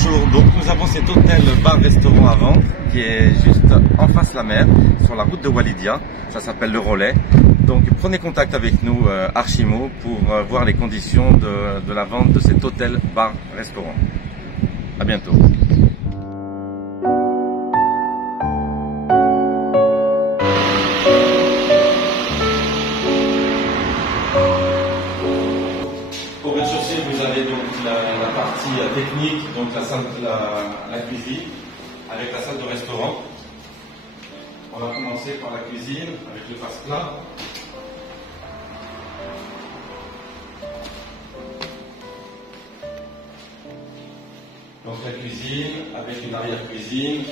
Bonjour, donc nous avons cet hôtel bar-restaurant à vendre qui est juste en face la mer, sur la route de Walidia. Ça s'appelle Le Relais. Donc prenez contact avec nous, Archimo, pour voir les conditions de la vente de cet hôtel bar-restaurant. À bientôt. Au rez-de-chaussée, vous avez donc la partie technique, donc la salle, la cuisine, avec la salle de restaurant. On va commencer par la cuisine, avec le passe-plat. Donc la cuisine, avec une arrière-cuisine.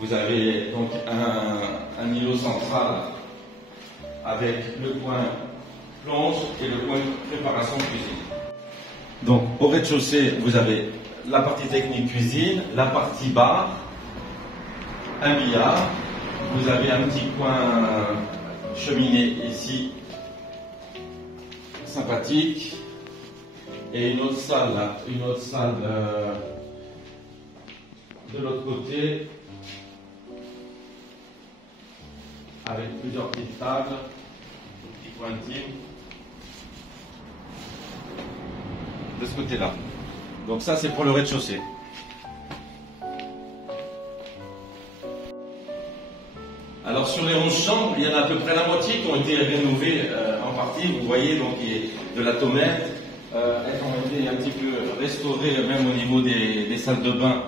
Vous avez donc un îlot central avec le coin plonge et le coin préparation cuisine. Donc au rez-de-chaussée, vous avez la partie technique cuisine, la partie bar, un billard, vous avez un petit coin cheminée ici, sympathique, et une autre salle de l'autre côté, avec plusieurs petites tables, petits coins intimes, de ce côté-là. Donc ça, c'est pour le rez-de-chaussée. Alors sur les 11 chambres, il y en a à peu près la moitié qui ont été rénovées en partie. Vous voyez, donc de la tomette, elles ont été un petit peu restaurées même au niveau des salles de bain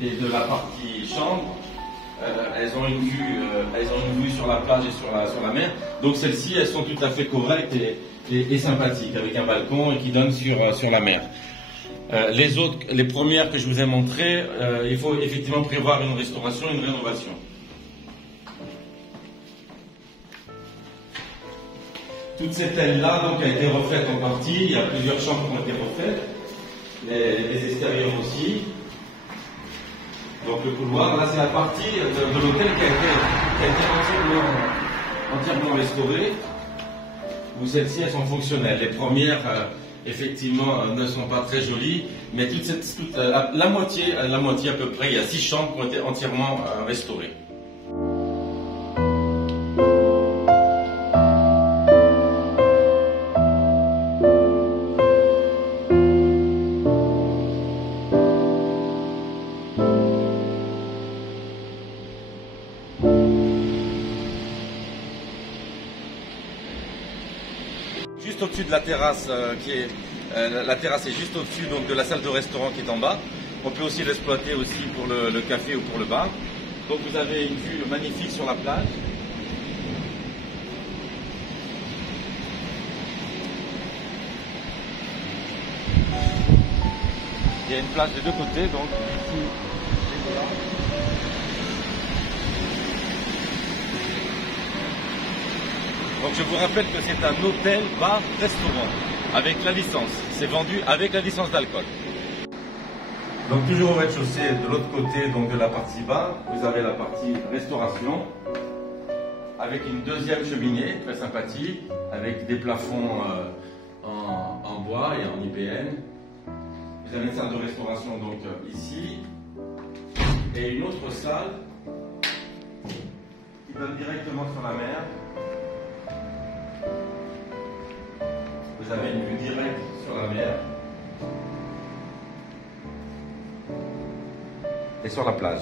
et de la partie chambre. Elles ont une vue sur la plage et sur la mer. Donc celles-ci, elles sont tout à fait correctes et sympathiques, avec un balcon et qui donne sur la mer. Les premières que je vous ai montrées, il faut effectivement prévoir une restauration et une rénovation. Toute cette aile-là donc, a été refaite en partie. Il y a plusieurs chambres qui ont été refaites, les extérieurs aussi. Donc le couloir, là c'est la partie de l'hôtel qui a été entièrement restaurée, où celles-ci elles sont fonctionnelles. Les premières effectivement ne sont pas très jolies, mais la moitié à peu près, il y a 6 chambres qui ont été entièrement restaurées. Juste au-dessus de la terrasse, la terrasse est juste au-dessus donc de la salle de restaurant qui est en bas. On peut aussi l'exploiter aussi pour le café ou pour le bar. Donc vous avez une vue magnifique sur la plage. Il y a une plage des deux côtés, donc ici et là. Donc je vous rappelle que c'est un hôtel, bar, restaurant, avec la licence. C'est vendu avec la licence d'alcool. Donc toujours au rez-de-chaussée, de l'autre côté donc de la partie bar, vous avez la partie restauration, avec une deuxième cheminée très sympathique, avec des plafonds en bois et en IPN. Vous avez une salle de restauration donc ici, et une autre salle qui donne directement sur la mer. Vous avez une vue directe sur la mer et sur la plage.